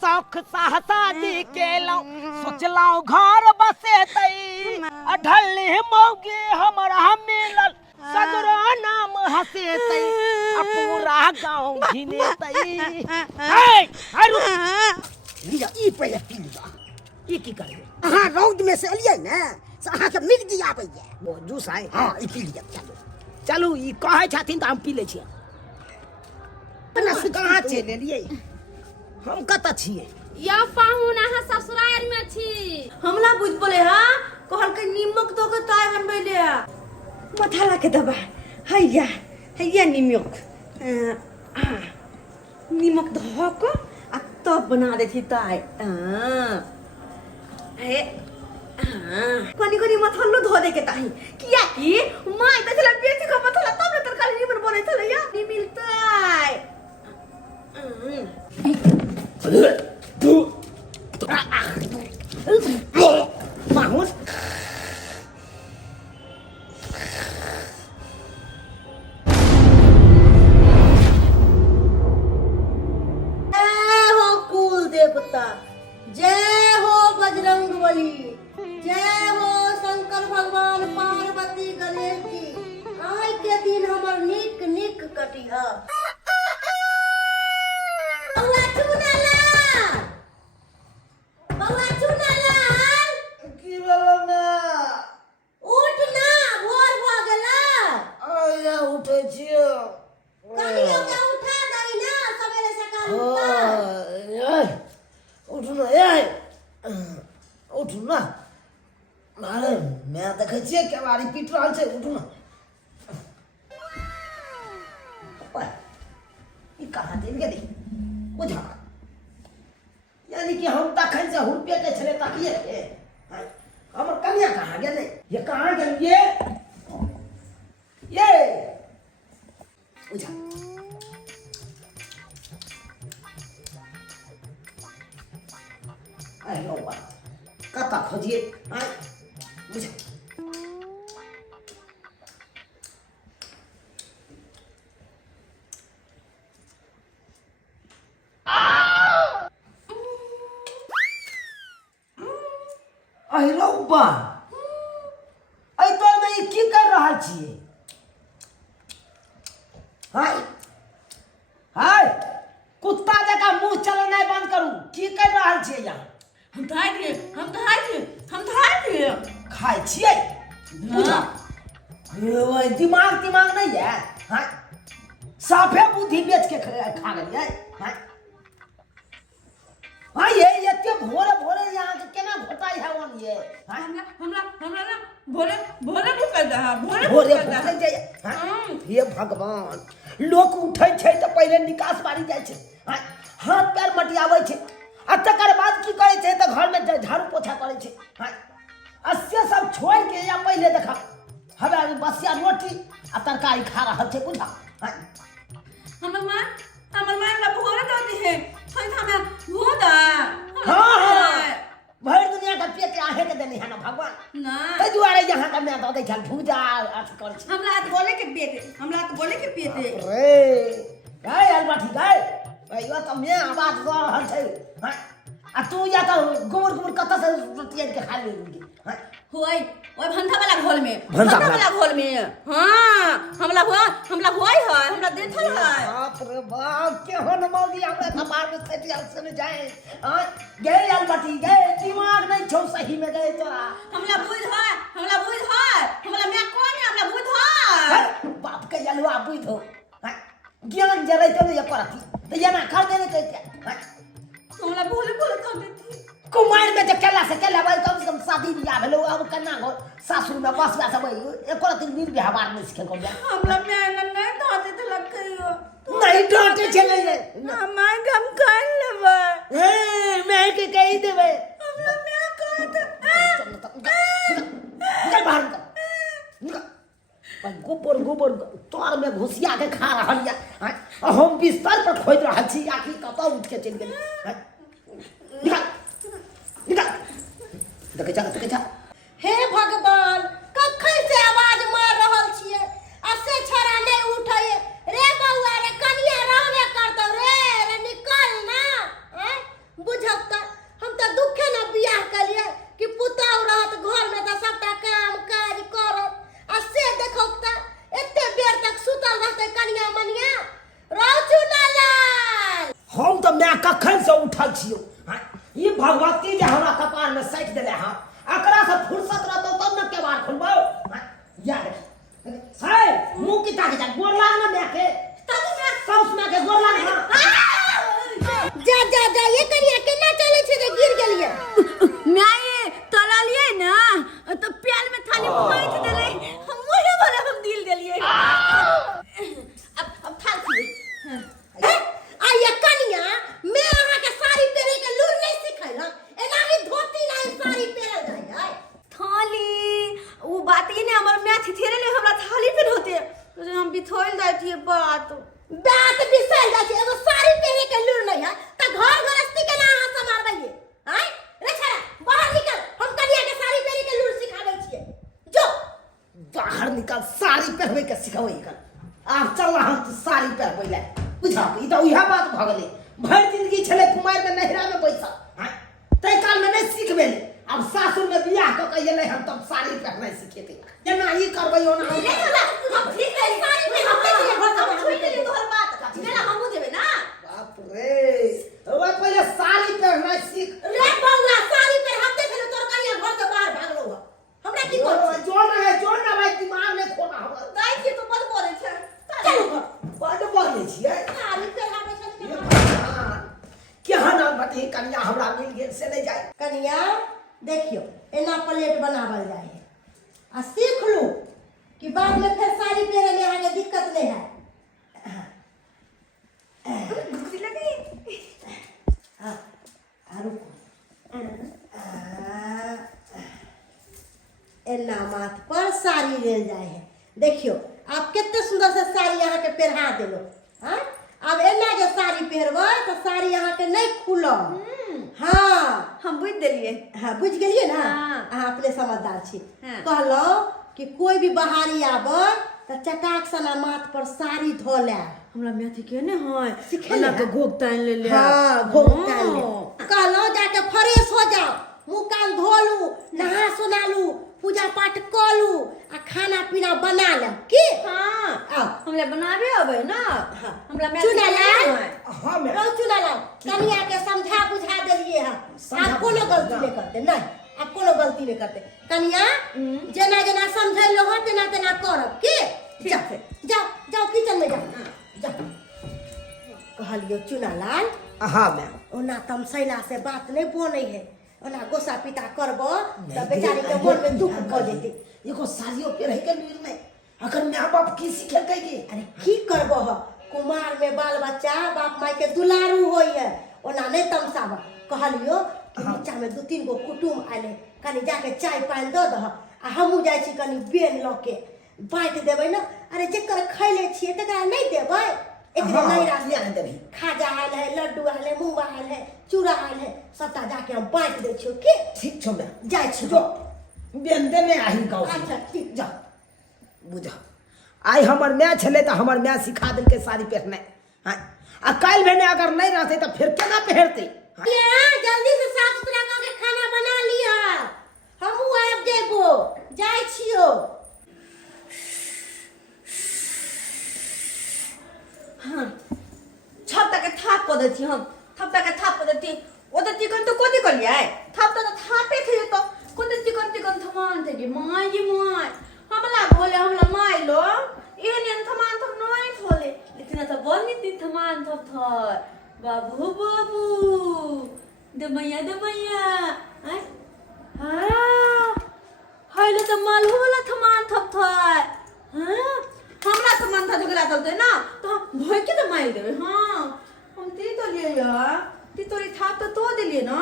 शौक शादी केलौ सोचलौ घर बसे तई ढल मौगे हमरा मिलल सगरो नाम हसे तई पूरा गांव घिने तई लिया ई पहिले पी लिया ई की करबे अहाँ रौद में से अलियै ने से अहाँ के मिर्गी आबैया वो जूस आए हां ई पी लिया चलो चलू ई कहै छथिन त हम पी लै छियै अपना से कहाँ चले लिए हम कत छियै या पाहुन अहाँ ससुराल में छी हमला बुझ बोले हां कहल के निमक दो के ताय बनबैले मथाला के दबा हैया निमक निमक धो के आ तब बना देती ताय हे कोनी मथल्लो धो दे के ताही किया कि माय त चला बेटी का मथला तब न तरकारी निमन बनै छले या नि मिलताय पाहुन देवता जय हो बजरंगबली जय हो शंकर भगवान पार्वती गणेश जी आइ के दिन हमर निक निक कटिहा बउआ चुनाला की भेलो ना उठ ना भोर भ गेला आया उठै छियो कहियो के उठा दई ना सबेरे सकाल उठा उठना यार उठना अरे मैं देखे छिए केवाड़ी पीट रहल छै उठना ई कहाँ दिन गेली बुझा यानी कि हम तखन से हुरपे के छले तकिए के हमर कन्या कहाँ गेलै ये कहाँ गेल ये बुझा अरे वाह कता खोजिए आय बुझा अरे रौबा अरे तो मैं की कर रहा छिए हाय हाय कुत्ता जका मुंह चलनाइ बंद करू की कर रहा छिए यहाँ हम धाय दिए खाए छिए बुझा ये दिमाग नहीं है हां साफे बुद्धि बेच के खा गेलिए हां हां ये एते भोरे यहाँ के केना घोटाई है वन ये हां हमरा ना भोरे भूख जा भोरे भूख जाय हां हे भगवान लोग उठै छै त पहिले निकास बारी जाय छै हां हाथ पैर मटियाबै छै आ तकर बाद की करे छै त घर में झाड़ू पोछा करे छै हां अस्य सब छोड़ के या पहिले देखा हवे बसिया रोटी आ तरकारी खा रहल छै बुझा हां हमर मां ना भोरे दती है थई थामे भोदा हां भर दुनिया का पेट आहे के देनी है ना भगवान ना तै दुआरे यहाँ का मैं दऽ दै छल भूजा अथ कर छै हमरा त बोले के पेटे रे गाय अलबाठी गाय यो त मैं आवाज दऽ रहल छै हां आ तू या त गोबर कत से रोटी के खा लेंगे हां होय ओय भंधा वाला घोल में हां हमला होय है हमरा देखल है बाप रे बाप केहन मौगी हमरा कपार में सटिया सुन जाए हां गए अलबाठी गए दिमाग नहीं छौ सही में गए तोरा हमला बुझ है हमरा मैं कोन हमरा बुझ है बाप के यलवा बुझ हो हां ज्ञान जरै तो ये करती त ये ना खा देने चाहिए हमरा बोले कर देती कुमार में केला से केला भाई कम से कम शादी बियाह भेलो अब कन्ना घर सासुर में बसवा सब एको दिन दिन व्यवहार नहीं सीखे को हमरा मैं नहीं धाते त लखइयो नहीं डांटे चले ये मां हम कर लेबे ए मैं के कही देबे हमरा मैं कहत निकल बाहर निकल पर गोबर तोर में घुसिया के खा रहल या हम बिस्तर पर खोद रहल छी आखी कतौ उठ के चल गेल निकल देखे जा हे भगवान कखन से आवाज मार रहल छिए आ से छरा नहीं उठै रे बउआ रे कनिया रहबे करतौ रे निकल ना कखन से उठल छियो हाँ ये भगवती जे हमरा कपार में सैट देले हां एकरा से फुर्सत रहतो तब न केवाड़ खोलबो हाँ याद रख साय मुंह की ताके जा गोर लाग ना मैं के ताकि मैं साउस में के गोर लाग हां जा ये करिया केना चले छे जे गिर गेलिए मैं तला लिए ना तो प्याल में थाली फाइट देले हम मुहे वाला हम दिल देलिए अब थाल छी आ ये कनिया मैं अहाँ के साड़ी पहने के लूर नहीं सिखैला एना ही धोती नहीं साड़ी पहनल जाय थाली वो बात ये ने हमर मैथ थेरे ले हमरा थाली पे होते तो हम बिथोल जाती है बात बिसर जा छे एगो साड़ी पहने के लूर नहीं है त घर गृहस्थी के ना अहाँ संभालबे हैं रे छरा बाहर निकल हम कनिया के साड़ी पहने के लूर सिखाबै छिए जो बाहर निकल साड़ी पहनबे के सिखाबै कर आब चल हम तो साड़ी पहनबै ले बुझा ई तो उहा बात भ गेलै भर जिंदगी छले कुमार में नहिरा में बैसा हां तै काल में नहीं सिखबे अब सासुर में बियाह क के एले हम तब साड़ी पहननाइ सिखेते जेना ई करबै ओना ले चला हम ठीक है साड़ी में हम के घर त छोड़ देली तोहर बात मेरा हमू देबे ना बाप रे ओए पहले साड़ी पहननाइ सीख रे बौआ साड़ी पे हाथ देखे तोर कनिया घर से बाहर भागलो ह हमरा की कर जोर ना भाई दिमाग में खोना हमर दाई के तो मत बोले छे चलो बड बोले छियै साड़ी पे हाथ छे केहन नाम बते कन्या हमरा मिल गेल से नहीं जाए कनिया देखियो एना प्लेट बनावल जाए है आ सीख लो कि बाद में फिर साड़ी पहने में आगे दिक्कत नहीं है खुशी लगी एना माथ पर साड़ी रेल जाए है देखियो आप कितने सुंदर से साड़ी यहाँ के पहना देलो हाँ अब एना जो साड़ी पहरबे तो साड़ी यहाँ के नहीं खुलल हाँ हम बुझ देलिए हाँ बुझ गेलिए ना हाँ। अहाँ अपने समझदार छी हाँ। कहलो कि कोई भी बाहरी आबे तो चटाक सना माथ पर साड़ी धो ले हमरा मैथ के ने है सिखेले के गोग तान ले ले हाँ घोग तान ले कहलो जाके फ्रेश हो जाओ मुंह कान धो लू नहा सुना लू पूजा पाठ कर लू आ खाना पीना बना ले की हां आओ हमरा बनाबे अबे ना हाँ। हमरा मैथ चुना ला हां मैं रौ चुना ला कनिया के समझा बुझा देलिए है आप कोनो गलती नहीं करते नहीं आप कोनो गलती नहीं करते कनिया जना जना समझैलो हो तेना तेना करब की ठीक है जाओ जाओ किचन में जाओ जाओ कहलियो चुना लाल हां मैं ओना तमसैला से बात नहीं बनै है ओना गोसा पिता करबो त बेचारी के मन में दुख भ जेते एगो साड़ियो पहने के लूर नहीं अगर मां बाप की सिखेलकै गे अरे की करबो ह कुमार में बाल बच्चा बाप माई के दुलारू होई है ओना नहीं तमसाब कहलियो कि नीचा में दू तीन गो कुटुम आले कनी जाके चाय पानी दो दह आ हमहू जाय छी कनी बेन ल के बांट देबै ना अरे जेकर खैले छिए तकरा नहीं देबै एक दिन नहीं राखिया नहीं देबी खाजा आयल है लड्डू आयल है मुंगबा आयल है चूड़ा आयल है सबटा जाके हम बांट दै छियो की ठीक छौ मैं जाय छी जो बेंदे में आही गाँव से। अच्छा ठीक जा बुझा आई हमर मैं छले तो हमर मैं सिखा दिल के साड़ी पहनने हाँ आ काल भेने अगर नहीं रहते तो फिर केना पहनते ये जल्दी से साफ सुथरा करके खाना बना लिया हमहू आब जेबो जाय छियो हां छप तक थाप को देती हम थप तक थाप को देती ओ तो चिकन तो कोदी कर लिया है थप तो थापे थे तो कोदी चिकन चिकन थमान थे माय जी माय हमला बोले हमला माय लो एहन थमान थप नहीं थोले लेकिन तो बनी दिन थमान थप थर बाबू बाबू दमैया हैं हां हाइले तो मालू वाला थमान थप थर हां हमरा थमान था जगला चलते ना तो भय के तो मार देबे हां हम ती तो लिए यार ती तोरी थाप तो दिलिए ना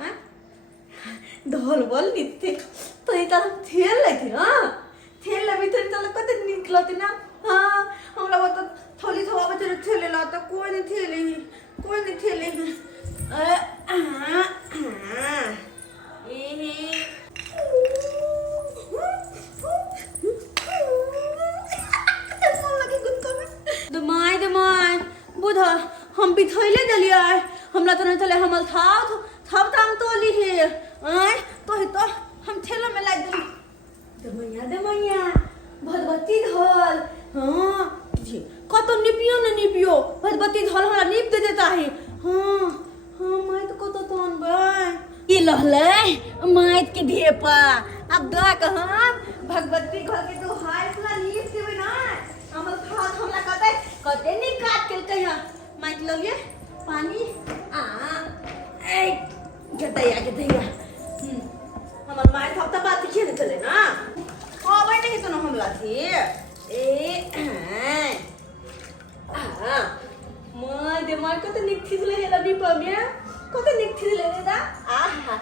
हैं ढोल बोल नित्ते तो ये तरह थेल लेती ना थेल ले भीतर तो कते निकलती ना हां हमरा वो तो थोली थवा बचे थेले ला तो कोई नहीं थेले दमाई बुधा हम बिथोइले दलिया हमरा तो नहीं चले हमल थाव थब ताम तो ली है आय तो हम थेला में लाग दली दमैया भगवती धल हां जी कतो निपियो न निपियो भगवती धल हमरा निप दे देता है हाँ हाँ माइत को तो तोन भाई ई लहले माइत के ढेपा अब दा कहम भगवती घर के तो हाय पूरा नीट देवे ना हमर खात हमरा कते नहीं काट के कहिया माइत लगे पानी आ ए के हमर माइत हफ्ता बाद खेले चले ना आवे नहीं तो ना हमला थी ए माय दे माय कते निक थी ले ला दीपा में कते निक थी ले दा आहा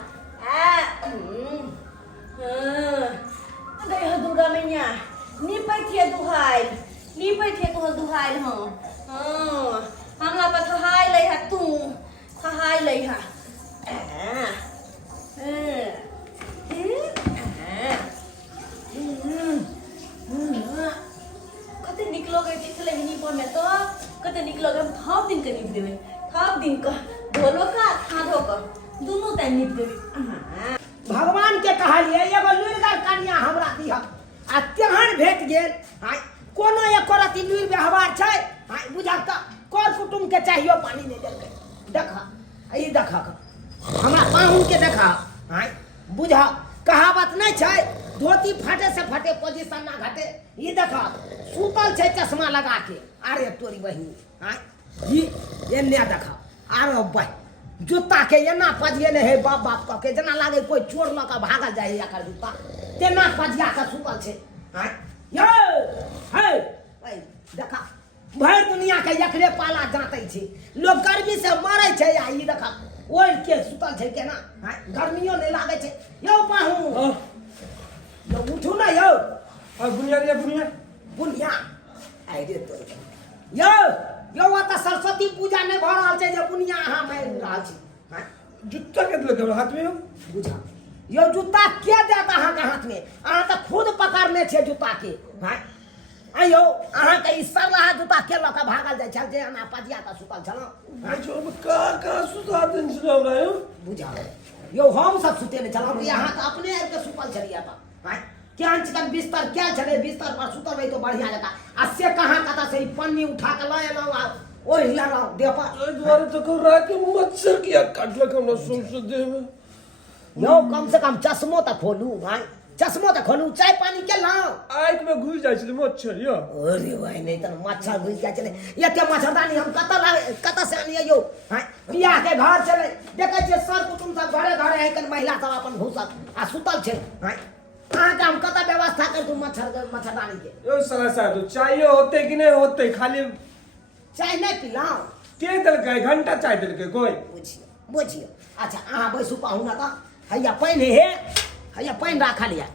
đây hơi duga mình nha ni pai thia tu duhai ho ham la pa thai lei ha tu thai lei ha कते निकलो गए पिछले ही पर में तो कते निकलो गए थप दिन के निप देवे थप दिन का ढोलो का खादो का दोनों टाइम निप देवे भगवान के कहलिए एगो लुरगर कन्या हमरा दिह आ तेहन भेट गेल हाय कोनो एको रति लुर व्यवहार छै हाय बुझा त कर कुटुम के चाहियो पानी नहीं देलकै देखा ई देखा हमरा पाहुन के देखा हाय बुझा कहावत नहीं छै धोती फटे से फटे पोजीशन ना घटे ई देखा सुतल छै चश्मा लगा के अरे तोरी बहिनी हाय ई एने देखा आरो बह जूता के एना पजिए नहीं है बाप बाप के जना लागे कोई चोर लक भागल जाए एकर जूता तेना पजिया के सुतल छे हां यो हे भाई देखा भर दुनिया के एकरे पाला जाते छे लोग गर्मी से मरे छे आ ई देखा ओइ के सुतल छे केना हां गर्मियो नहीं लागे छे यो पाहू यो उठू ना यो बुनिया आई रे तो यो वा त सरस्वती पूजा नहीं भ रहल छै जे बुनिया अहाँ मारि रहल छी हां जूता के लगे हाथ में बुझा यो जूता के देत अहाँ के हाथ में अहाँ त खुद पकड़ने छे जूता के हां आयो अहाँ के ई सरलाहा जूता के लक भागल जाय छल जे अना पजिया का सुतल छल जो का सुता दिन सुनाव रहे हो बुझा यो हम सब सुते ने चलो कि अहाँ त अपने आर के सुतल छलिया त हां क्या चिकन बिस्तर क्या छले बिस्तर पर सुतल रही तो बढ़िया जका आ से कहां कता से पन्नी उठा के लए लाओ आ ओइ हिला लाओ देह पर ओइ द्वारे तो को रात में मच्छर किया काटलक हमरा सुन देह में यो कम से कम चश्मो त खोलू भाई चश्मो त खोलू चाय पानी के लाओ आंख में घुस जाय छले मच्छर यो अरे भाई नहीं त मच्छर घुस जाय छले एते मच्छरदानी हम कता से आनिए यो हां बियाह के घर चले देखे छे सर कुटुम सब घरे घरे आइकन महिला सब अपन घुसल आ सुतल छे हां कहाँ का हम कता व्यवस्था कर तू मच्छरदानी के यो साला साहब तो चाहिए होते कि नहीं होते खाली चाय नहीं पिलाओ के दल के घंटा चाय दल के कोई बुझियो अच्छा अहाँ बैसू पाहू ना त हैया पानी हे हैया पानी राखा लिया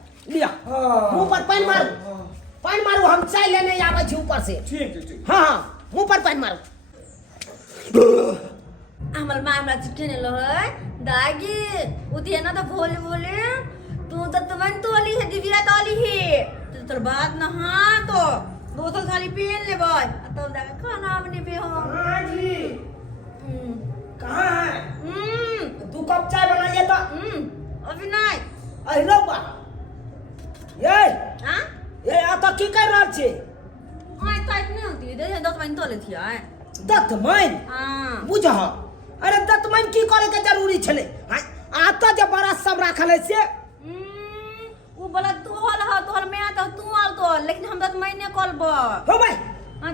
मुंह पर पानी मारू हम चाय लेने आवे छी ऊपर से ठीक हां मुंह पर पानी मारू हमर मां हमरा चिट्ठी ने लो है दागी उतिया ना तो बोले तू तो तुमन तोली है दिव्या तोली है तो तोर बात ना हां तो बोतल खाली पीन ले भाई तब जाके खाना बने पे हो हां जी कहां है तू कब चाय बनाइए तो अभी नहीं अरे रो बा ये हां ये आ तो की कर रहल छी आई तो इतने होती दे दस मन तोले थी आए दतमन हां बुझा अरे दतमन की करे के जरूरी छले हां आ तो जे बड़ा सब राखल है से वो बोला तोहल ह तोहल में आता तू आल तो लेकिन हम दत महीने कॉलबो हो भाई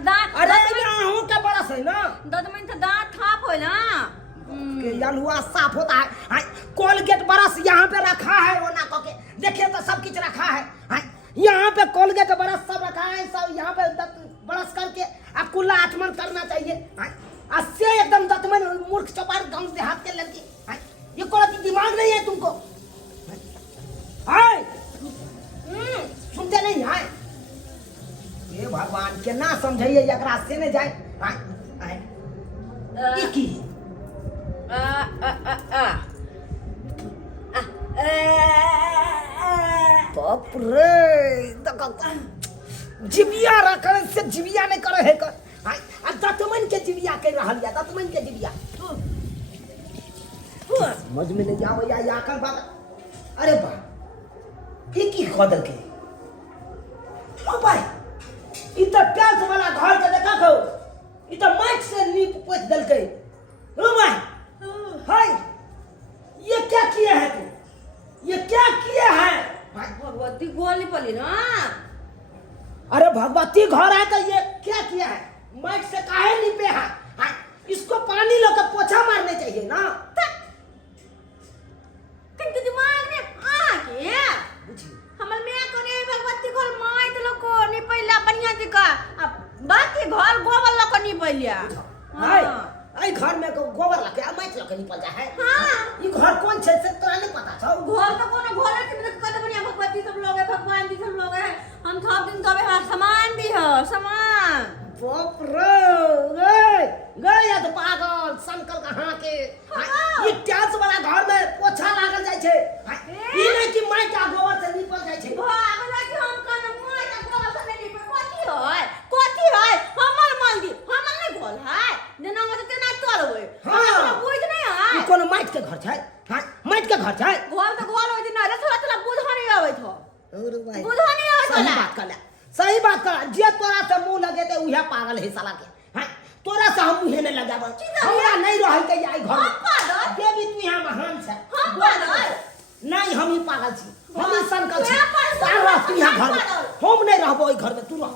दांत अरे हूं के बड़ा सही ना दत महीने तो दांत थाप होय ना के यलुआ साफ होता है हां कोलगेट ब्रश यहां पे रखा है वो ना कह के देखिए तो सब कुछ रखा है हां यहां पे कोलगेट ब्रश सब रखा है सब यहां पे ब्रश करके आप कुल्ला आचमन करना चाहिए हां अस्से एकदम दतमन मूर्ख चपार गांव से हाथ के लड़की हां ये कोई दिमाग नहीं है तुमको हाय सुनते नहीं है ये भगवान के ना समझाइए एकरा से ने जाए हां हां ये की बाप रे जिबिया रखल से जिबिया नहीं करे है कर हां आ दतमन के जिबिया कर रहल या दतमन के जिबिया समझ में नहीं आवे या आकर बात अरे बा ये की खोदल के ओ भाई ई तो टाइल्स वाला घर के देखा खो ई तो माइक से नीप पोछ दल के ओ भाई हाय ये क्या किया है तू? ये क्या किया है? भगवती गोली पली ना। अरे भगवती घर है तो ये क्या किया है? माइक से काहे लिपे है? हाँ, इसको पानी लेकर पोछा मारने चाहिए ना। कहीं दिमाग में आ गया हमर में कोने भगवती घर माई तो लोग नहीं पहला बढ़िया जी का अब बाकी घर गोबर लोग नहीं पहलिया। हाय आई घर में को गोबर लगे आ माइक लगे निकल जा है। हां ये घर कौन छे से तोरा नहीं पता छौ? घर तो कोनो घर है कि कत बढ़िया भगवती सब लोग है भगवान जी सब लोग है हम सब दिन तबे हां सामान भी है सामान। बाप रे गए या तो पागल संकल कहां के ये टाइल्स वाला घर में पोछा लागल जाय छे। ई नहीं कि माइक का गोबर से निकल जाय छे। भागला कि हम कन माई का गोबर से नहीं कोती है हमर मंदिर हमर नहीं गोल है जेना मत तेना तोड़बे हमरा बुझ नहीं है ई कोनो माइक के घर छै? हां माइक के घर छै? घर तो घर होय दिन रे थोड़ा बुझ नहीं आवे थो अरे भाई बुझ नहीं आवे सही बात कर सही बात कर जे तोरा से मुंह लगे ते उहे पागल है साला के। हां तोरा से हम मुंह नहीं लगाब हमरा नहीं रह के आई घर हम पागल देवी तू यहां महान छै। हम पागल नहीं हम ही पागल छी हम ही संकल छी सारा तू यहां घर में हम नहीं रहबो ई घर में तू रह।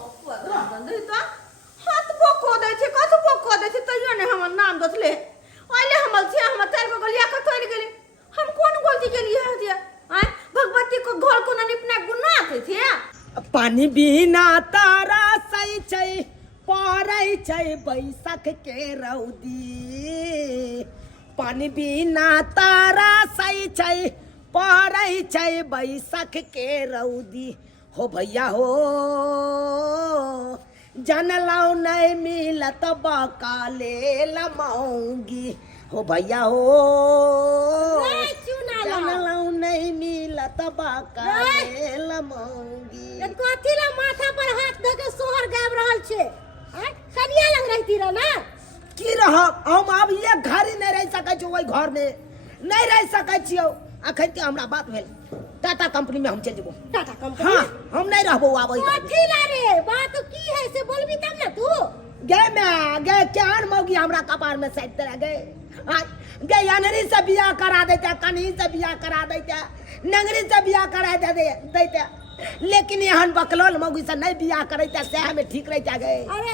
हाथ बोको दे छे कत बोको दे छे तइयो ने हमर नाम दसले ओइले हमर छे हमर चार गो गलिया क तोड़ गेले हम कोन गलती के लिए हदिया आय भगवती को घर को न निपना गुनाह थे पानी बिना तारा सही छै परै छै बैसख के रौदी। पानी बिना तारा सही छै परै छै बैसख के रौदी। हो भैया हो जनलौ नहीं मिलत बकाले लमाऊंगी। हो भैया हो जनलौ नहीं मिलत बकाले लमाऊंगी। कथी ला माथा पर हाथ दे के सोहर गाब रहल छे? कनिया लग रहती रह ना की रह हम अब ये घर ही नहीं रह सकै छी ओई घर में नहीं रह सकै छियो। अखन के हमरा बात भेल टाटा कंपनी में हम चल जेबो। टाटा कंपनी हां हम नहीं रहबो आबै। कथी ला रे बात की है से बोलबी तब ना तू। गए मैं गए क्यान मौगी हमरा कपार में साइड तरह गए गए अनरी से बियाह करा देता कन्ही से बियाह करा देता नंगरी से बियाह करा देता लेकिन यहन बकलोल मौगी से नहीं बियाह करैता से हमें ठीक रहता गए। अरे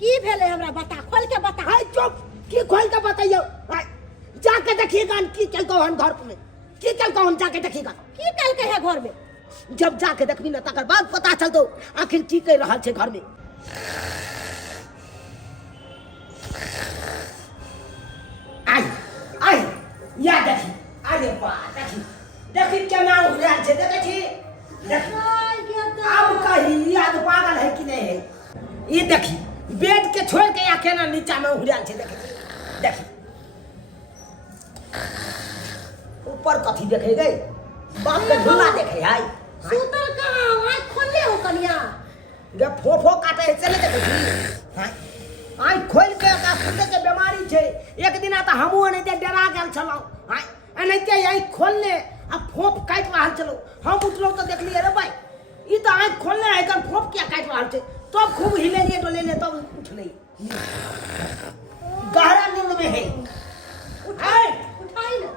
की भेले हमरा बता खोल के बता। हाय चुप की खोल के बताइयो जाके देखिएगा की चलतो हन घर में की चलतो हन जाके देखिएगा की कल के है घर में जब जाके देखबी ना तकर बाद पता चलतो आखिर की कह रहल छे घर में। आई आई या देखी अरे वाह देखी देखी केना उड़ाल छे देखी देखी अब कही याद पागल है कि नहीं है। ये देखी बेड के छोड़ के या केना नीचा में उड़ाल छे देखी देखी ऊपर कथी देखे गई बाप के ढूंढा देखे है सुतल कहां आंख खोले हो कनिया गे फोफो काटे है चले देखे छी। हां आंख खोल के का सुते के बीमारी छे एक दिन त हमहु ने ते डरा गेल छलौ। हां एनैते आंख खोलने आ फोफ काट रहल छलो हम उठलो तो देखलिए रे भाई ई त आंख खोलने है कर फोफ क्या काट रहल छे तो खूब हिले लिए डोले ले तब उठले गहरा नींद में है। उठाई उठाई ना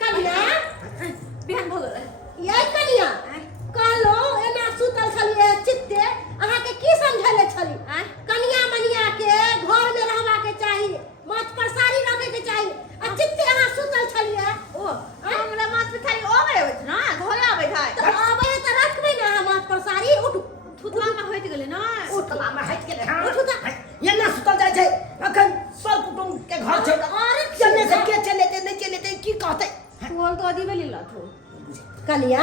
कनिया बिहान भो गेल ये कनिया कहलो एना सुतल छलिए चित्ते अहाँ के की समझले छली कनिया मनिया के घर में रहबा के चाहिए माथ पर साड़ी रखे के चाहिए आ चित्ते अहाँ सुतल छलिए ओ हमरा माथ पे थाई ओबे होत ना घर आबे थाई तो आबे त रखबे ना अहाँ माथ पर साड़ी उठ थुतला में होइत गेले ना उठला में हट गेले हां ये ना सुतल जाय छै अखन सब कुटुंब के घर छै चलने से के चले ते नहीं चले ते की कहते बोल तो अदी बेली लाथो कनिया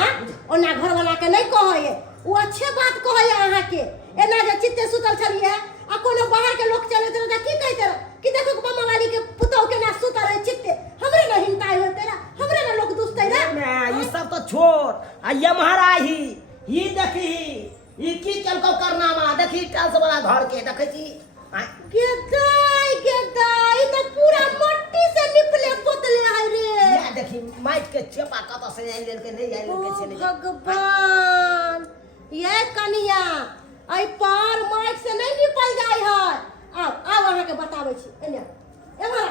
ओना घर वाला के नहीं कहे वो अच्छे बात कहे अहाँ के एना जे चित्ते सुतल छलिए आ कोनो बाहर के लोग चले तो की कहते कि देखो मामा वाली के पुतौ के ना सुतल है चित्ते हमरे न हिंताई होते ना हमरे न लोग दुसते ना मैं ये सब तो छोड़ आ ये महाराही ये देखी ये की चलको करना मा देखी टाइल्स वाला घर के देखे छी गेदाई तो पूरा मट्टी से निपले पोतले है रे या देखी माइट के चेपा कत से आई लेल के नहीं आई लेल के चले भगवान ये कनिया आई पार माइट से नहीं निकल जाय है आओ अहाँ के बताबै छी एने एमहर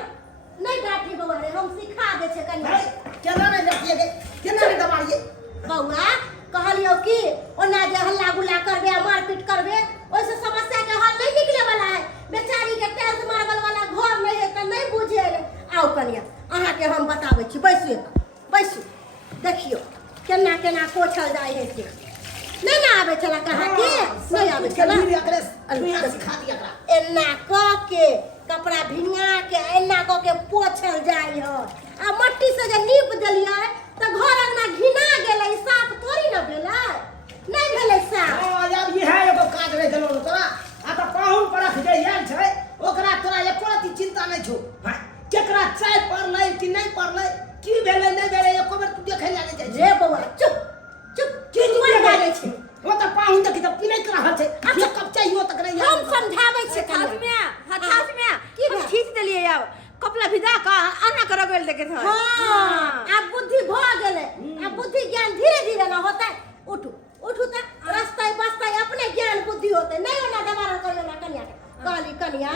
नहीं डांटी बउआ रे हम सिखा दे छे कन्या केना नहीं डांटिए गे केना नहीं दबाड़िए बउआ कहलियो कि ओना जे हल्ला गुल्ला करबे मारपीट करबे ओइसे समस्या के हल नहीं निकले वाला है बेचारी के टेंस मारबल वाला घर नहीं है त नहीं बुझे रे आओ कन्या अहाँ के हम बताबै छी बैसू बैसू देखियो केना केना पोछल जाय है से नहीं ना आवे चला कहा के नहीं आवे चला सिखा दिया एकरा एना क के कपड़ा भिंगा के एना क के पोछल जाय है आ मट्टी से जे नीप देलिए त घर अंगना घिना गेलै साफ थोड़ी न भेलै नहीं भेलै साफ अब ये है एगो काज रह गेलो तोरा आ त पाहुन परख जे आयल छै ओकरा तोरा एको रति चिंता नहीं छौ हां केकरा चाय पड़लै कि नहीं पड़लै की भेलै नहीं भेलै एको बेर तू देखै ले नहीं जाइ रे बउआ चुप चुप की बोल गाले छै वो त पाहुन देखि त पिनै कर रहल छै अच्छा कब चाहिए तक नहीं हम समझाबै छै हठात कन्या में हठात में की हम भेल? खींच देलिए अब कपड़ा भिजा का अन्ना कर बेल देखे थे हां अब बुद्धि भ गेलै अब बुद्धि ज्ञान धीरे धीरे न होतै उठू उठू त रास्ता बस्ता अपने ज्ञान बुद्धि होतै नहीं ओना दबारा करियो ना कन्या के कहली कन्या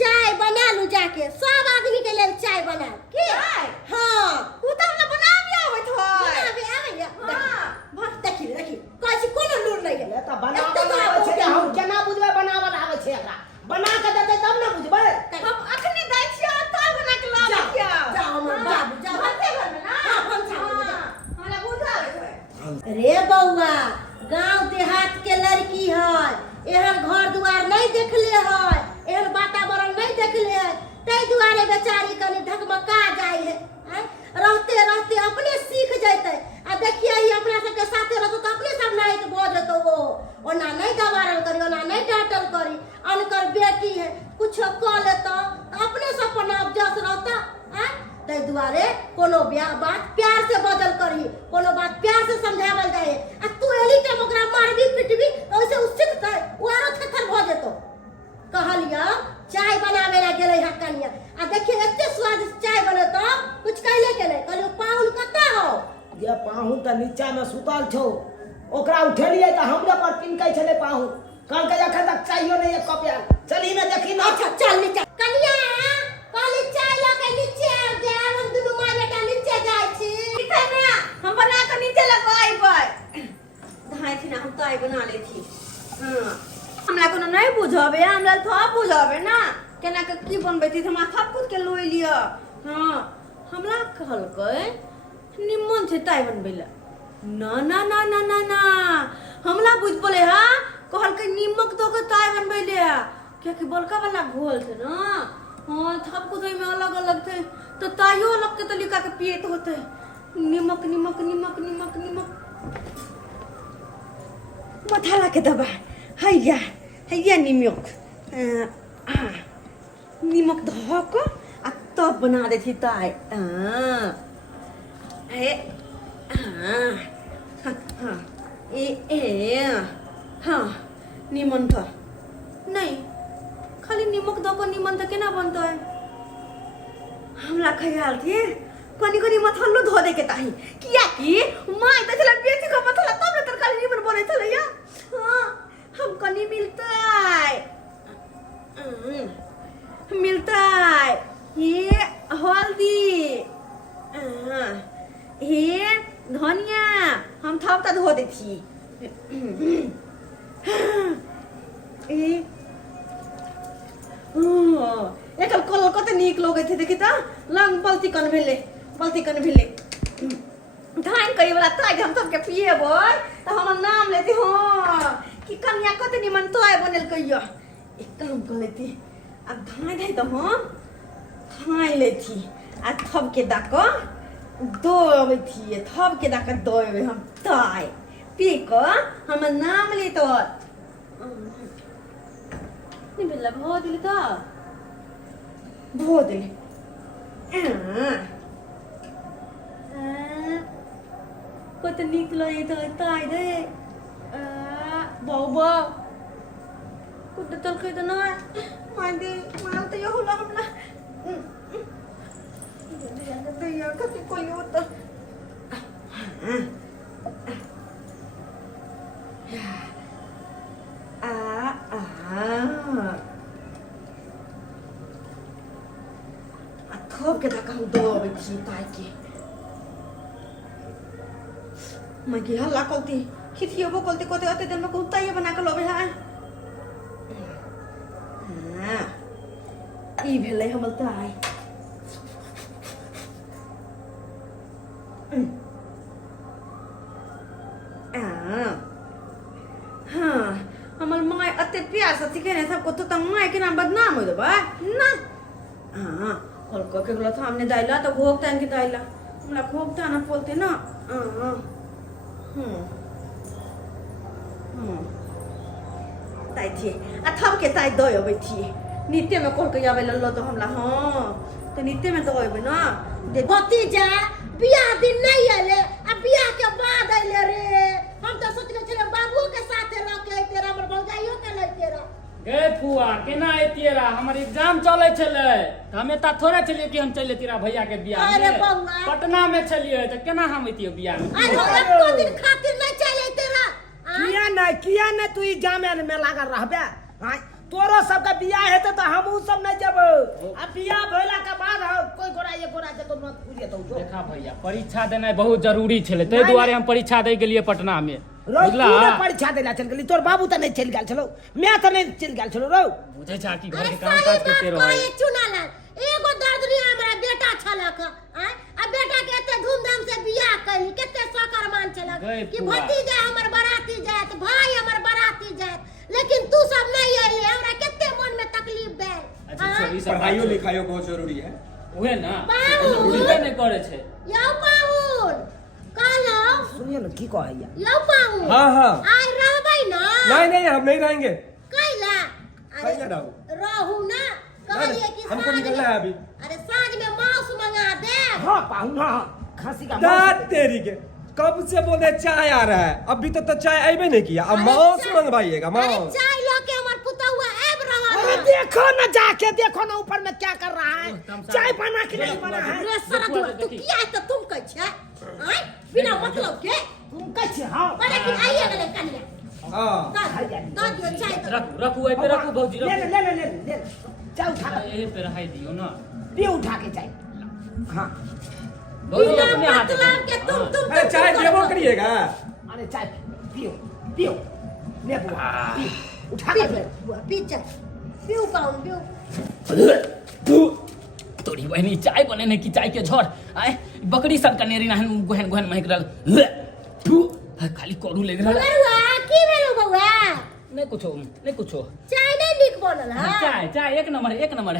चाय बना लू जाके सब आदमी के लेल चाय बना की चाय? हां उ त हमरा बनाबे आवत हो बनाबे आबैया हां देखी देखी कहै छी कोनो लूर नहीं गेलै त बनावल आबै छै हम केना बुझबै बनावल आबै छै एकरा बना के देतै तब न बुझबै हम अखने दै छियै तब बना के लाबै छियै जाओ हमर बाबू जाओ भरते घर में ना हां पंचा हमरा बुझावे है रे बउआ गांव देहात के लड़की है एहन घर दुआर नहीं देखले है एहन वातावरण नहीं देखले है तै दुआरे बेचारी कनी ढकमका जाय है आय? रहते रहते अपने सीख जैते आ देखिए ही अपना सबके साथे रहतो तो अपने सब नहीं तो बोझ तो वो ओना नहीं दबारल करी ओना नहीं डांटल करी अनकर बेटी है कुछ क लेतो तो अपने सब पर नाम जस रहता आय? तै दुआरे कोनो बात प्यार से बदल करी कोनो बात प्यार से समझावल जाए आ तू एली टाइम ओकरा मारबी पिटबी तो ओइसे उ सीखतै उ आरो थथर भ जेतो कहलिया चाय बनावे ला गेलै हा कनिया आ देखिए एते स्वादिष्ट चाय बनेतो कुछ कहले के नहीं कहलियो पाहुन कत्ता हो ये पाहुन त नीचा में सुतल छौ ओकरा उठेलिए त हमरे पर पिनकै छले पाहुन कल के अखन तक चाहिए नहीं एक कप यार चली ना देखी ना अच्छा चल नीचे कनिया कहली चाय ला के नीचे आ जा हम दुनु माय बेटा नीचे जाय छी इथे में हम बना के नीचे लगाई पर धाई थी ना हम ताई बना ले थी हां हमरा कोनो नहीं बुझाबे हमरा थोड़ा बुझाबे ना केना के की बनबै थी हमरा सब कुछ के लोई लिया हां हमरा कहलकै निम्मन छै ताई बनबैला ना ना ना ना ना ना हमरा बुझ पले हा कहलकै निमक दो के ताई बनबैले क्या कि बड़का वाला घोल थे ना हाँ सब कुछ में अलग अलग थे तो ताइयो अलग के तरीका के पियत होते निमक निमक निमक निमक निमक मथाला के दबा हैया निमक निमक धक आ तब बना दे थी ताई हाँ निमन था नहीं खाली निमक दो को निमन था केना बनता है हमरा ख्याल थी कनी कनी मथल्लो धो दे के ताही किया कि माय त चला बेटी को मथला तब न तरकारी निमन बने चले या हां हम कनी मिलता है ये हल्दी ये धनिया हम थपता धो दे थी एकल कलर कते नीक लगे थे देखी त लंग बल्ती कन भेले धान करी वाला ताई हम सबके पिएबो त हमर नाम लेती हो कि कन्या कते निमन तोय बनल कहियो एक काम कर लेती अब धान है त हम खाई लेती आ थब के दाक दो थी थब के दाक दो हम ताई पी को हमर नाम ले तो नहीं बेला भो दिले त भो दिले कत नीक लगे तो ताई दे बाबा कुछ तल के तो ना मान दे मान तो यो होला हमला दे या कति कोई हो तो थोप के धक्का हम दो अबे छी ताई के मैं की हल्ला करती खिथियो बोलते कोते होते दिन में कुत्ता ये बना के लोबे है हां ई भेले हमर ताई हाँ हमर माय अते प्यार से सिखे ने सबको तो माय के नाम बदनाम हो दबा ना हाँ कल को के गलत हमने दाइला तो भोगता इनके दाइला हमरा भोगता ना बोलते ना ताई थी आ थम के ताई दय अबै थी नित्य में कल के आवे लल्लो तो हमला हां तो नित्य में तो अबै ना दे भतीजा बियाह दिन नहीं आले अब बियाह के बाद आइले रे हम तो सोचले छले बाबू के साथे रह के तेरा हमर भौजाइयो के ले तेरा गे फुआ केना एतिएरा हमर एग्जाम चले छले त हमें ता थोड़े चलिए कि हम चले तेरा भैया के बियाह में अरे बउआ पटना में चलिए त केना हम एतिए बियाह में अरे एको दिन खातिर नहीं चले तेरा किया नहीं तू ई जामे में लागल रहबे हां तोरो सबके बियाह हेते त हमहू सब नहीं जेबो अब बियाह भइला के बाद कोई गोरा ये गोरा के तो मत पूछे तो जो देखा भैया परीक्षा देना बहुत जरूरी छले तै दुआरे हम परीक्षा दे गेलिए पटना में बुझला परीक्षा देला चल गेली तोर बाबू त नहीं चल गेल छलो मैं त नहीं चल गेल छलो रो बुझे छा कि घर अरे के काम काज करते रहो कोई चुनाला एगो दर्दरी हमरा बेटा छलक आ बेटा के एते धूमधाम से बियाह कैली केते सकर मान छलक कि भतीजा हमर बराती जात भाई हमर बराती जात लेकिन तू सब नहीं आइले हमरा केते मन में तकलीफ भेल अच्छा ई सब पढ़ाइयो लिखाइयो बहुत जरूरी है ओहे ना बाबू बुझबे नहीं करे छे यौ पाहुन कहलो सुनिए ना की कहैया यौ पाहुन हाँ हाँ आइ रहबै ना नहीं हम नहीं रहेंगे कैला कैला रहू रहू ना कहलिए कि हमको साँझ निकलना में- है अभी अरे साँझ में मांस मंगा दे हां पाहुन हां खांसी का दाद तेरी के कब से बोले चाय आ रहा है अभी तो चाय आइबे नहीं किया अब मांस मंगवाइएगा अरे मांस चाय लो के हमर पुतहुआ आब रहा अरे है देखो ना जाके देखो ना ऊपर में क्या कर रहा है चाय बना के नहीं बना है रे सरदुआ तू किया है तो तुम कह छै आय बिना मतलब के तुम कैसे हां बड़ा कि आइए गेले कनिया हाँ दो दियो चाय तो रखू ए पे रखू भौजी ले रखू ले ले ले ले चाय उठा के ए पे रहाई दियो ना पी उठा के चाय हां भौजी बिना अपने हाथ मतलब के तुम अरे चाय देवो करिएगा अरे चाय पियो पियो ले बुआ पी उठा के ले पी चाय पीऊ पाऊं पीऊ तोरी बहनी चाय बने की चाय के झोर आए बकरी सब का नेरी नहन गोहन गोहन महक रहल खाली करू ले रहल बउआ की भेलो बउआ नहीं कुछो चाय नहीं नीक बनल है चाय चाय एक नंबर एक नंबर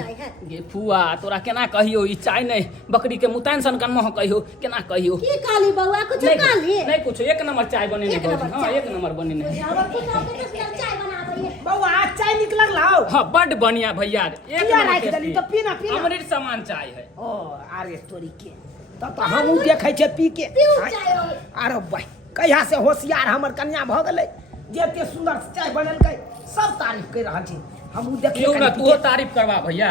चाय है गे फुआ तोरा केना कहियो ई चाय नहीं बकरी के मुतान सन कन मह कहियो केना कहियो की काली बउआ कुछ काली नहीं कुछो एक नंबर चाय बने एक नंबर हां चाय। एक नंबर बने हमर पुतहु के सुंदर चाय बनाबै है बउआ आज चाय निकलल लाओ हां बड़ बढ़िया भैया एक पिया नंबर राख दली तो पीना पीना अमृत समान चाय है ओ अरे तोरी के तब तो हमहू देखै छे पी के पीऊ चाय हो अरे भाई कहिया से होशियार हमर कन्या भ गेलै जेते सुंदर चाय बनलकै सब तारीफ कर रहल छी हमहू देखियो क्यों ना तू तारीफ करवा भैया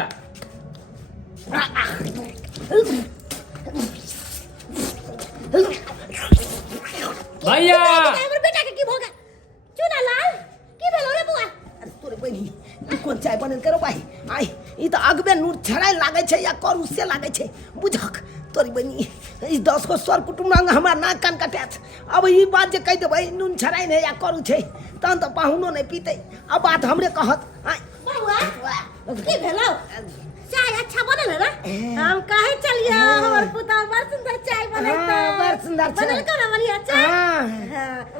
भैया हमर बेटा के की भोगा चुना लाल की भेलो रे बुआ अरे तोरे बहिनी ई कोन चाय बनल करो भाई आई ई तो अगबे नूर छड़ाई लागे छै या करू से लागे छै बुझक तोरी बहिनी ई 10 को सर कुटुम रंग हमरा नाक कान कटैत अब ई बात जे कह देबै नून छड़ाई नहीं या करू छै तहन तो पाहुनो नहीं पीते अब बात हमरे कहत आई बउआ की भेलो चाय अच्छा बनल है ना हम काहे चलिए हमर पुतहु बड़ सुंदर चाय बनैता हाँ, बड़ सुंदर चाय। बनल का ना बढ़िया चाय हां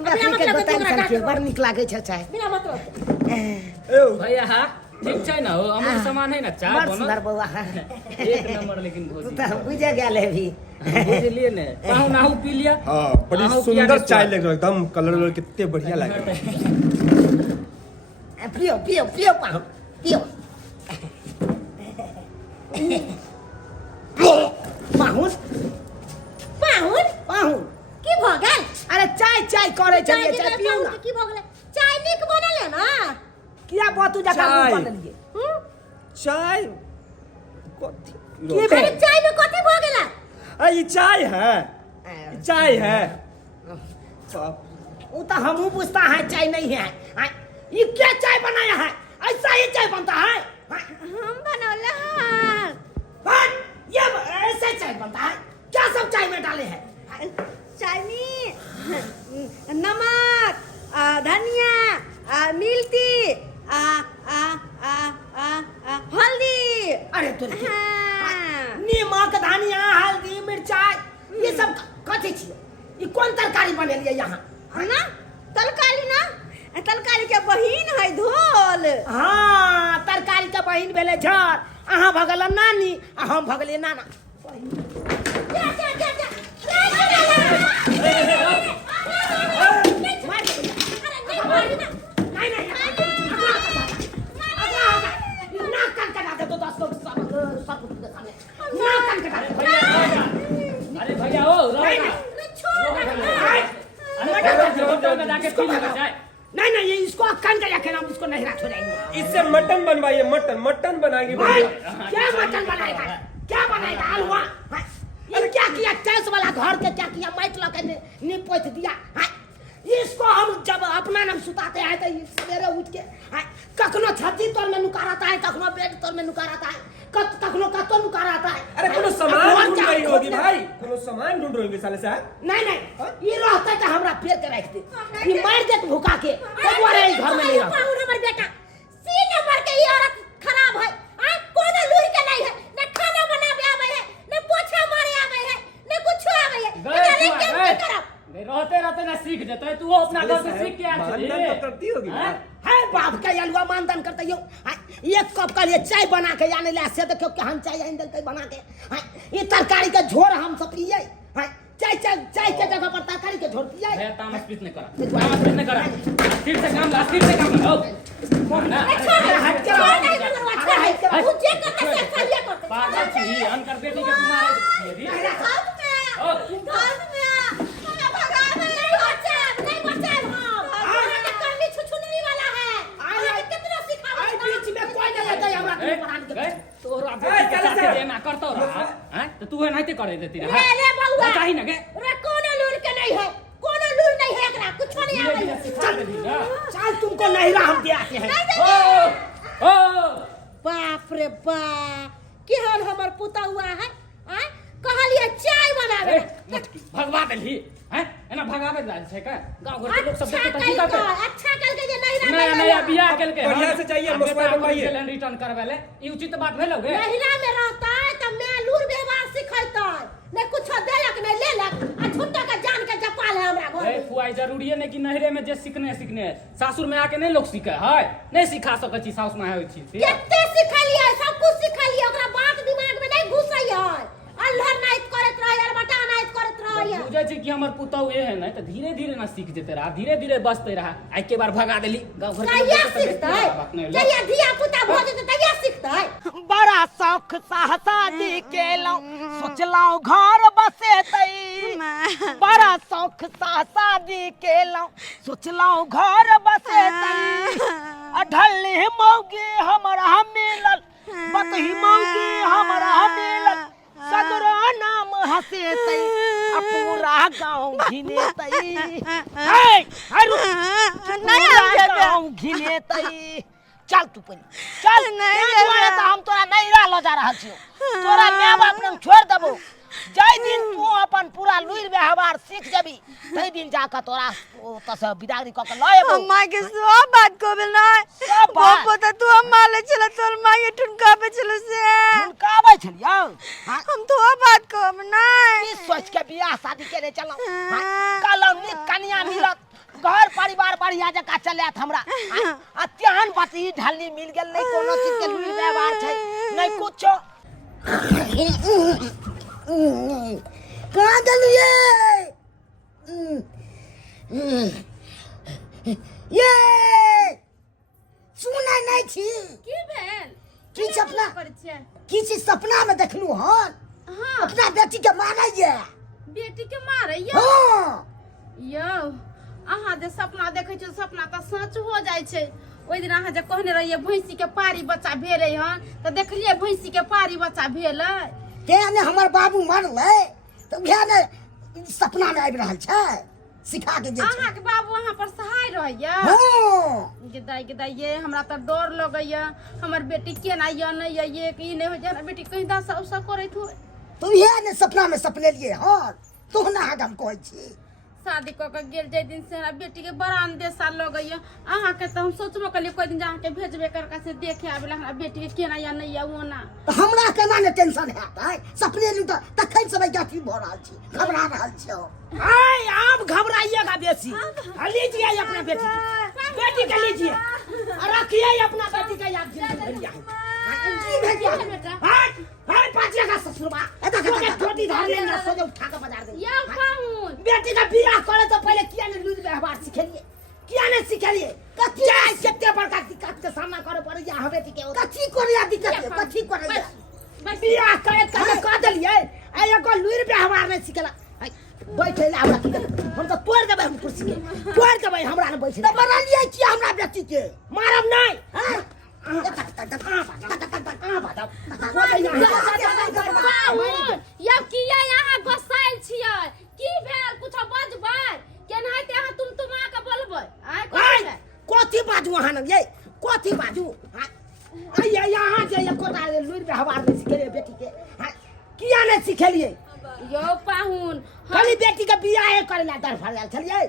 बिना अपने के मतलब के बताई तोरा सन के डांट बड़ निक लागे छै चाय बिना मतलब भैया हाँ ठीक छै ना हो अमर सामान है ना चाय बड़ बनल सुंदर बउआ एक नंबर लेकिन तू भौजी तो बुझे गेल है भी बुझलिए ने पाहु नाहु पी लिया हाँ बड़ी आहू सुंदर पिया के चाय स्वाद। लग रहा है एकदम कलर कितने बढ़िया लग रहा है पियो पियो पियो पाहुन पियो पाहुन पाहुन पाहुन की भ गेल अरे चाय चाय करे चाय चलिए चाय पियो ना की भ गेल चाय नीक बनल है ना किया बातू जका चाय। मुंह बदलिए चाय की अरे भेल चाय में कथि भ गेला ये चाय है चाय है वो तो हमहू पूछता है चाय नहीं है हाँ, ये क्या चाय बनाया है ऐसा ही चाय बनता है हाँ, हम बनौला हाँ, के नीमक धनिया हल्दी मिर्चाई ये सब कथी छियै ई कोन तरकारी बनेलिए यहाँ है ना तरकारी ना तरकारी के बहिन है धोल। हाँ तरकारी के बहिन भेले झर अहाँ भगल नानी आ हम भगलिए नाना अरे भैया ओ जाके पी लेना चाय। नहीं नहीं ये इसको अक्कन का रखे ना उसको नहीं रख छोड़ेंगे इससे मटन बनवाइए, मटन बनाएंगे भाई, भैया। क्या मटन बनाएगा क्या बनाएगा हलवा हाँ? ये क्या किया टैक्स वाला घर के क्या किया माइट लगा नींव पोत दिया हाँ? इसको हम जब अपना नाम सुताते हैं तो ये सवेरे उठ के हाँ? कखनो छज्जी तोड़ में नुका रहता है कखनो बेड तोड़ में नुका रहता है कखनो कतो नुका रहता है। अरे कोनो सामान ढूंढ रही होगी भाई, कोनो सामान ढूंढ रही होगी साले साहब। नहीं नहीं ये रहता तो हमरा पेड़ के रख दे ये मार दे भूखा के तो बोले घर में नहीं रहता हमर बेटा सी नंबर के ये औरत खराब है आ कोनो लूर के नहीं है न खाना बनावे आवे है न पोछा मारे आवे है न कुछ आवे है गए अरे तू, क्या गए। करब रहते रहते ना सीख जाते तू अपना घर से सीख के आ चली मानदान तो करती होगी ना। है बाप का अलवा मानदान करते हो एक कप का ये चाय बना के आने ले से देखो कि हम चाय आइन दे बना के हाँ, ये तरकारी का झोर हम सब पिए हाँ, चाय चाय चाय के जगह पर तरकारी के झोर पिए भैया तामस पीस नहीं करा, तामस पीस नहीं करा। स्थिर से काम ला, स्थिर से काम ला। कौन ना? हट के छोड़ नहीं करो अच्छा है तू जे करते से खालिया करते पागल छी, अनकर बेटी के तुम्हारे ये दी। घर में हमें भगावे नहीं बचे हम हमरा के करनी छुछुनरी वाला है हमें कितना सिखावे आई बीच में कोई नहीं आता हमरा ए, पढ़ाने के गए? तोरा बेटी के साथे देना करतो रहा, हैं? तो तू है नहीं ते करे देती रहा। ले बउआ बताही ना गे। रे कोनो लूर के नहीं है कोनो लूर नहीं है एकरा कुछ नहीं धीरे आवे धीरे सिखा देती ना। चल तुमको नहीं हम दे आते हैं ओ बाप रे बाप केहन हमर पुता हुआ है आ कहलिए चाय बनावे भगवा देली हैं? एना भगावे जाय छै का? गांव घर के लोग सब देखे त की करते? अच्छा कल के जे नहीं नया नया बियाह केल के बढ़िया से चाहिए, मसवा बनवाइए। रिटर्न करवेले ई उचित बात भेलो गे। महिला में रहता है तो मैं लूर व्यवहार सिखाता नहीं कुछ देलक नहीं लेलक आ छुट्टा का जान के जपाल है हमरा घर ए फुआई जरूरी है ने कि नहरे में जे सीखने सासुर में आके नहीं लोग सीखे है नहीं सिखा सकै छी सासु में होई छी केते सिखलिए सब कुछ सिखलिए ओकरा बात दिमाग में नहीं घुसै है अल्हर नाइट करत रह बटा नाइट करत रह बुझे छी कि हमर पुतौ ए है नहीं तो धीरे धीरे ना सीख जेते रहा धीरे धीरे बसते रहा आई के बार भगा देली गांव घर के लोग तैया देखे त बात नहीं सीखतै लो। जइया धिया पुता भ जेतै तैया सीखतै बड़ा शौक शादी के लो सोचलाओ घर बसे तई बड़ा शौक शादी के लो सोचलाओ घर बसे तई अढल मौगे हमरा मिलल बतही मौगे हमरा मिलल सगरो नाम हसे तई पूरा गांव घिने तई पूरा गांव घिने तई चल तू पहले चल नहीं तो हम तोरा नहीं रह जा रहा छियो तोरा माय बाप ने छोड़ देबो जय दिन तू अपन पूरा लुइर व्यवहार सीख जबी तई दिन जाकर तोरा तस बिदागरी क के लएबो अम्मा के सब बात को बेला सब बात। पता तू अम्मा ले चला तोर माँ के ठुनका पे चलो से काबे छलियो हां हम तो बात को नहीं की सोच के बियाह शादी करे चलो कालो निक कन्या मिलत घर परिवार बढ़िया जका चलत हमरा आ त्यान बती ढलनी मिल गेल नहीं कोनो चीज के लुइर व्यवहार छै नहीं कुछो कहां गेलिए ये सुना नहीं छी की भेल की सपना कर छै की चीज सपना में देखलू हन हां अपना बेटी के मारैया बेटी के मारे यो हां यो अहाँ जे सपना देखै छियै सपना तऽ सच हो जाइ छै ओइ दिन अहाँ जे कहने रहिए भैंसी के पारी बच्चा भेलै हन तऽ देखलिए भैंसी के पारी बच्चा भेलै के ने हमर बाबू मरलै तो घे ने सपना में आबि रहल छै सिखा के जे अहाँ के बाबू अहाँ पर सहाय रहैया हां गिदाई ये हमरा तऽ डर लगैया हमर बेटी केना या नहीं या ये कि नहीं हो जाए बेटी कहीं दा सब करैत हो तू ये ने सपना में सपने लिए हन तू ना हम कहै छी शादी क के गेल जे दिन से हमरा बेटी के बड़ा अंदेशा लगैया अहाँ के त हम सोचबो कलिए कोई दिन जाके भेजबे करका से देखे आबेला हमरा बेटी के केना या नहीं या ओना तो हमरा केना ने टेंशन है सपने लू तो तखन से गाठी भ रहल छी घबरा रहल छी हाय आप घबराइएगा बेसी लीजिए अपना बेटी के लीजिए रखिए अपना बेटी का याद भेजिए की भेजिए बेटा हाय पाचिएगा ससुरबा छोटी धार लेना सोजे उठा के बाजार दे या पाहुन बेटी का बियाह करे तो पहले किया ने लूज व्यवहार सिखेलिए किया ने सिखेलिए क्या कितने बड़का दिक्कत के सामना करे पड़े या हम बेटी के कथी करे दिक्कत कथी करे बियाह करे त कह देलिए ए एगो लूज व्यवहार नहीं सिखेला बैठे ला हमरा की हम तो तोड़ देबै हम कुर्सी के तोड़ देबै हमरा ने बैठे तो बना लिए कि हमरा बेटी के मारब नहीं हां पाहुन या किया यहाँ गोसाइल छियै की भेल कुछ बजबै केनाहिते अहाँ तुम के बोलबै आइ कोन कथी बाजू अहाँ न ये कथी बाजू ये यहाँ जे कोटा लूर व्यवहार नहीं सिखेलिए बेटी के किया नहीं सिखेलिए यो पाहुन खाली बेटी के बियाह करे ला डर फड़ल छलिए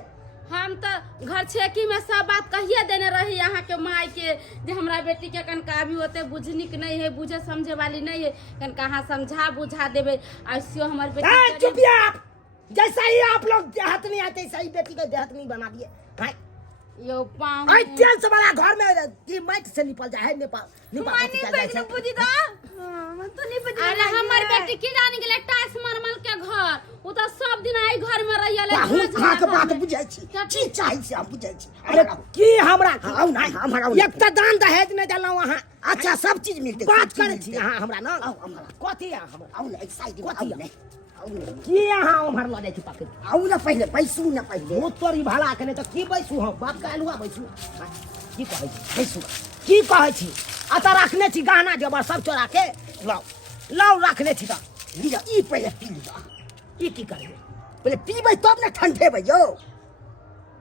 हम तो घर छेकी में सब बात कहिए देने रही यहाँ के माई के जे हमरा बेटी के कनका अभी होते बुझनिक नहीं है बुझे समझे वाली नहीं है कनका अहाँ समझा बुझा देवे ऐसियो हमारे बेटी चुपिया आप जैसा ही आप लोग देहात नहीं आते ऐसा ही बेटी को देहात नहीं बना दिए यो पाहुन तेल से बड़ा घर में की माइट से निपल जाए है नेपाल अरे हमर बेटी की जानी गेले टाइस मरमल के घर उ तो सब दिन आई घर में रहिया ले पाहुन खा के बात बुझाई छी की चाहि से हम बुझाई छी अरे की हमरा आउ नहीं हमरा एक त दान दहेज नहीं देलौ वहां अच्छा सब चीज मिलते बात करे छी हां हमरा न हमरा कथी हमरा आउ नहीं साइड में आउ नहीं की यहाँ उमर ल जाइ छी पकड़ आउ ना पहले बैसू ना पहले वो तोरी भाला कने त की बैसू हम बाप का अलुआ बैसू की कहै छी बैसू की कहै छी अत रखने छी गहना जेवर सब चोरा के लाओ लाओ रखने छी त लिया ई पहले पी लिया ई की करबे पहले पीबै तब ना ठंडेबै यो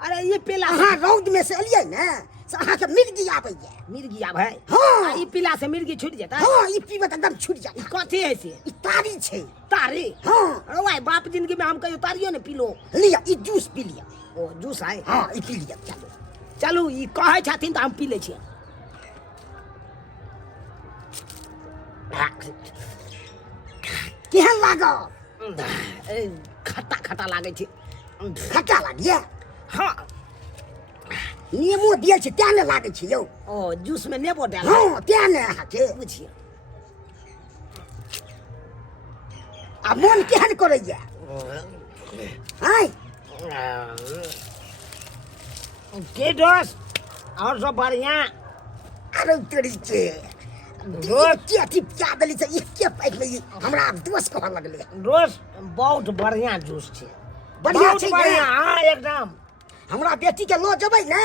अरे ये पिला अहाँ रौद में से एलियै ना से अहाँ के मिर्गी आबैया मिर्गी आब है हाँ। ई पिला से मिर्गी छूट जेतै हां ई पीबै त एकदम छूट जाय कथी है से ई तारी छै तारी हां ओए बाप जिंदगी में हम कहियो तारियो ने पीलो लिया ई जूस पी लिया ओ जूस है हां ई पी लिया चलो चलू ई कहै छथिन त हम पी लै छी केहन लागल खट्टा खट्टा लागे छै खट्टा लागिया हाँ नेमो दिए छै तें ने लागे छै यौ ओ जूस में नेबो डाल हां तें ने अहाँके बुझिए आ मोन केहन करैया हाय के दोस्त और सब बढ़िया अरे तोरी के दोस्त के अथी क्या दली से एके पैक में हमरा दोस्त कहऽ लगले दोस्त बहुत बढ़िया जूस छै बढ़िया बहुत छै बढ़िया हाँ एकदम हमरा बेटी के लो जबै ना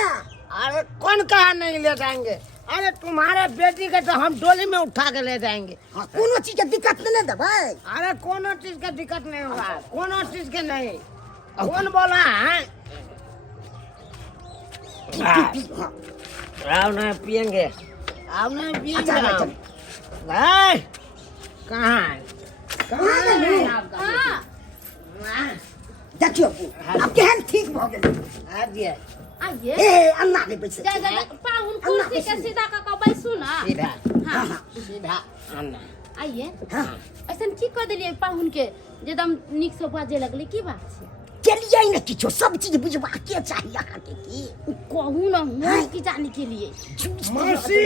अरे कौन कहा नहीं ले जाएंगे अरे तुम्हारे बेटी के तो हम डोली में उठा के ले जाएंगे हाँ, कोनो चीज के दिक्कत नहीं देबै अरे कोनो चीज का दिक्कत नहीं होगा कोनो चीज के नहीं कौन बोला है अब नहीं पियेंगे अब नहीं पियेंगे अच्छा, हम। है? कहाँ है कहाँ है? हां देखियो अब केहन ठीक भ गेल आ दिए आइए ए अन्ना नहीं बैसे जा जा पाहुन कुर्सी के सीधा क बैसू ना सीधा हां सीधा अन्ना आइए हां ऐसन की कह देलिए पाहुन के जे एकदम निक से बाजे लगले की बात छै चलिए न किछो सब चीज बुझबा के चाहिए अहाँ के की कहू ना हम की जाने के लिए मौसी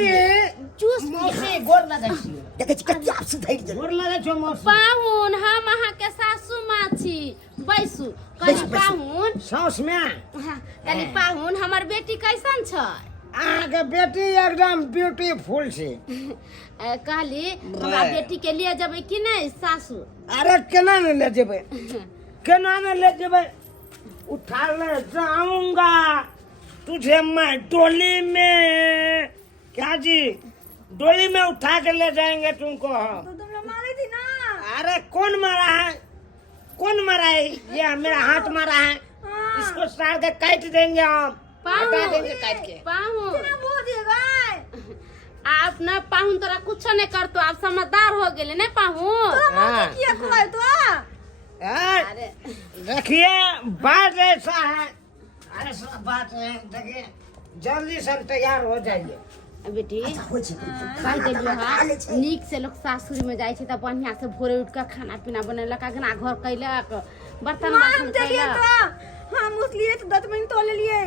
जूस मौसी गोर लगे छी देखे छी कते आप सुधरि गेल गोर लगे छो मौसी पाहुन हम अहाँ के सासू माँ छी बैसू कनी बैसू। पाहुन साउस में हाँ, कनी पाहुन हमर बेटी कैसन छै अहाँ के बेटी एकदम ब्यूटीफुल छै कहली हमरा बेटी के लिए जबै कि नहीं सासू अरे केना न ले जेबै केना न ले जेबै उठा ले जाऊंगा तुझे मैं डोली में क्या जी डोली में उठा के ले जाएंगे तुमको हम तो तुम लोग मारी थी ना अरे कौन मारा है कौन मारा है ये मेरा हाथ मारा है इसको साड़ के काट देंगे हम हटा देंगे काट के पाहुन ना बोल दिएगा आप ना पाहुन तोरा कुछ नहीं करतो आप समझदार हो गेले ने पाहुन हाँ। किया खुआई तो अरे देखिए बात ऐसा है, ऐसा बात है, देखिए जल्दी से तैयार हो जाइए। बेटी हो छै कह देलियो हाँ नीक से लोग सासुर में जाए छै त बढ़िया से भोरे उठ के खाना पीना बनेलक अगना घर कैलक बर्तन बासन कैलक। हम उसलिए तो 10 मिनट तो ले लिए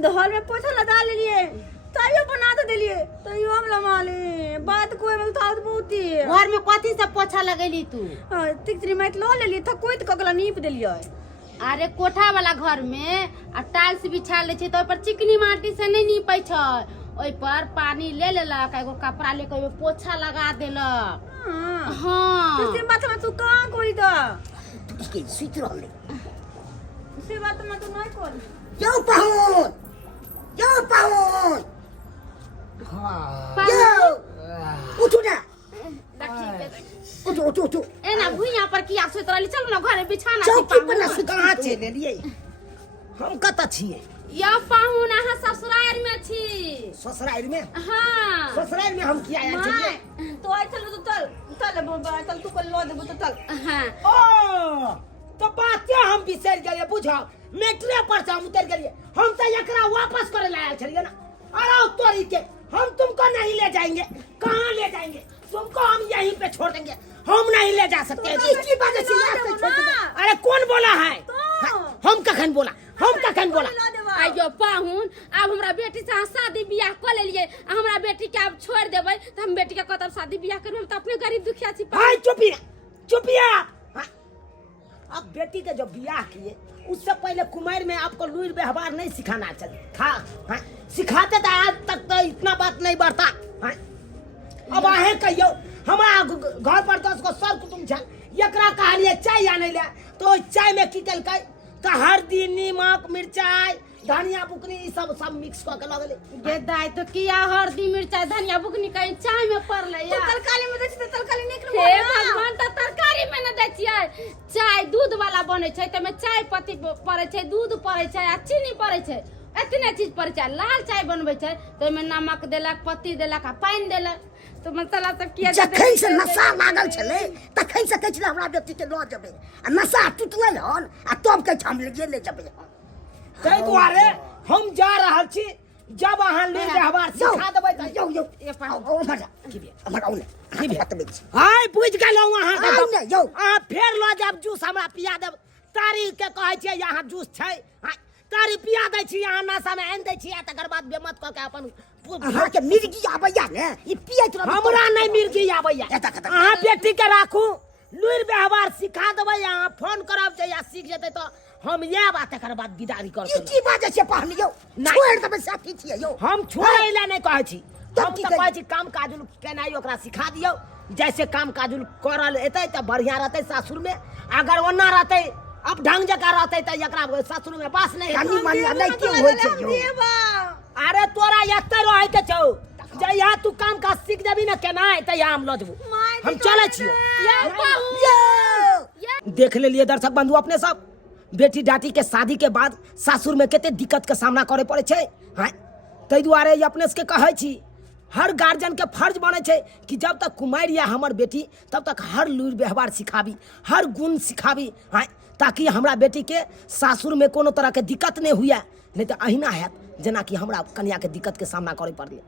घर में पोछा लगा ले लिए ताइयो बना तो दिलिए ताइयो हम लगा ले बात कोई में था बहुती घर में कथी से पोछा लगैली तू? तिकरी में लो ले लिए था कोई तो कगला नीप दिलिए। अरे कोठा वाला घर में आ टाइल्स बिछाल रहे छै तो ओइ पर चिकनी माटी से नहीं नीपै छै, ओइ पर पानी ले लेलक एगो कपड़ा लेके ओइ पोछा लगा देलक। हाँ से बात में तू कहां कोई तो के सुति रहले से बात में तू नहीं कोई यो पाहुन हाँ यो उठो ना देखी उठो एना भुइया पर किया सुत रहली? चल ना घरे बिछाना चौकी पर ना पाहुन। कहाँ चले लिए? हम कतऽ छियै? या पाहुन अहाँ ससुराल में छी। ससुराल में? हाँ ससुराल में हम किया आयल छियै? तो आई चल तो चल तू को लो देबो तो चल। हाँ ओ तो बाते हम बिसर गेलिए, बुझाओ मेट्रे पर से हम उतर गेलिए। हम तो एकरा वापस करे लायल छलिए ना। अरे तोरी के हम तुमको नहीं ले जाएंगे। कहाँ ले जाएंगे? तुमको हम यहीं पे छोड़ देंगे, हम नहीं ले जा सकते। इसकी वजह से यहाँ से छोड़ दे। अरे कौन बोला है? हम कखन बोला? हम कखन बोला? आइयो पाहुन अब हमरा बेटी से अहाँ शादी बियाह कर लेलिए, हमरा बेटी के अब छोड़ देबै तो हम बेटी के कतब शादी बियाह करबै? हम तो अपने गरीब दुखिया छी। हाय चुपिया। हाँ? अब बेटी के जो बियाह किए उससे पहले कुमार में आपको लूर व्यवहार नहीं सिखाना चाहिए था। हाँ? सिखाते तो आज तक तो इतना बात नहीं बढ़ता। हाँ? अब आहे कहियो हमारा घर पर 10 गो सब कुटुम छल, एकरा कहलिए चाय आने ले तो चाय में की केलकै तो हल्दी नीमक मिर्चाई धनिया बुकनी ई सब मिक्स क के लगले। गे दाई तो किया हल्दी मिर्चाई धनिया बुकनी कहीं चाय में पड़ले या तरकारी में दै छी तरकारी निक हे भगवान तो तरकारी में न दै छियै। चाय दूध वाला बने छै त में चाय पत्ती पड़े छै, दूध पड़े छै आ चीनी पड़े छै, एतने चीज पड़े छै। लाल चाय बनबै छै तो में नमक देलक, पत्ती देलक आ पानी देलक तो मसाला सब किया जखन से नशा लागल छले तखन से कहै छले हमरा बेटी के ल जेबै आ नशा टूटलै हन आ तब कहै छै हम ले जेबै। ताहि दुआरे हम जा रहल छी, जब अहाँ लूर व्यवहार सिखा देबै त यो मजा की बे हमरा ओने की बे तबे हाय बुझ गेलौ अहाँ के आउ ने यौ अहाँ फेर ल जाब जूस हमरा पिया देब। तारी के कहै छियै यहाँ जूस छै, हाय तारी पिया दै छी, अहाँ नशा में आनि दै छी आ तकर बाद बेमत क के अपन अहाँ के मिर्गी आबैया ने ई पियत रह हमरा नहीं मिर्गी आबैया। अहाँ बेटी के राखू, लूर व्यवहार सिखा देबै, अहाँ फोन करब जहिया सीख जेतै तो हम ये बात तकर बाद विदाई ई करबै। की बात छै पाहनी यौ छोड़ देबै साथी छियै यौ। हम छोड़ै ला नहीं कहै छी, तब हम की तो कही? कहै छी काम काजुल केनाइ ओकरा सिखा दियौ। जैसे काम काजुल करल एतै त बढ़िया रहतै सासुर में, अगर ओना रहतै अब ढंग जका रहतै त एकरा सासुर में बास नहीं कानी मानी नहीं के होय छै यौ। अरे तोरा एते रहै के छौ, जहिया तू काम काज सीख जेबी ना केना तहिया हम ल जेबू। हम चलै छियो। देख लेलिए दर्शक बंधु अपने सब, बेटी डाटी के शादी के बाद सासुर में केते दिक्कत के सामना करे पड़े छै। हाँ ताहि दुआरे अपने से कहै छी हर गार्जियन के फर्ज बने छै कि जब तक कुमार या हमर बेटी तब तक हर लूर व्यवहार सिखाबी, हर गुण सिखाबी। हाँ ताकि हमरा बेटी के सासुर में कोनो तरह के दिक्कत नहीं हुए, नहीं तो अहिना हैत जेना कि हमरा कन्या के दिक्कत के सामना करे पड़लै।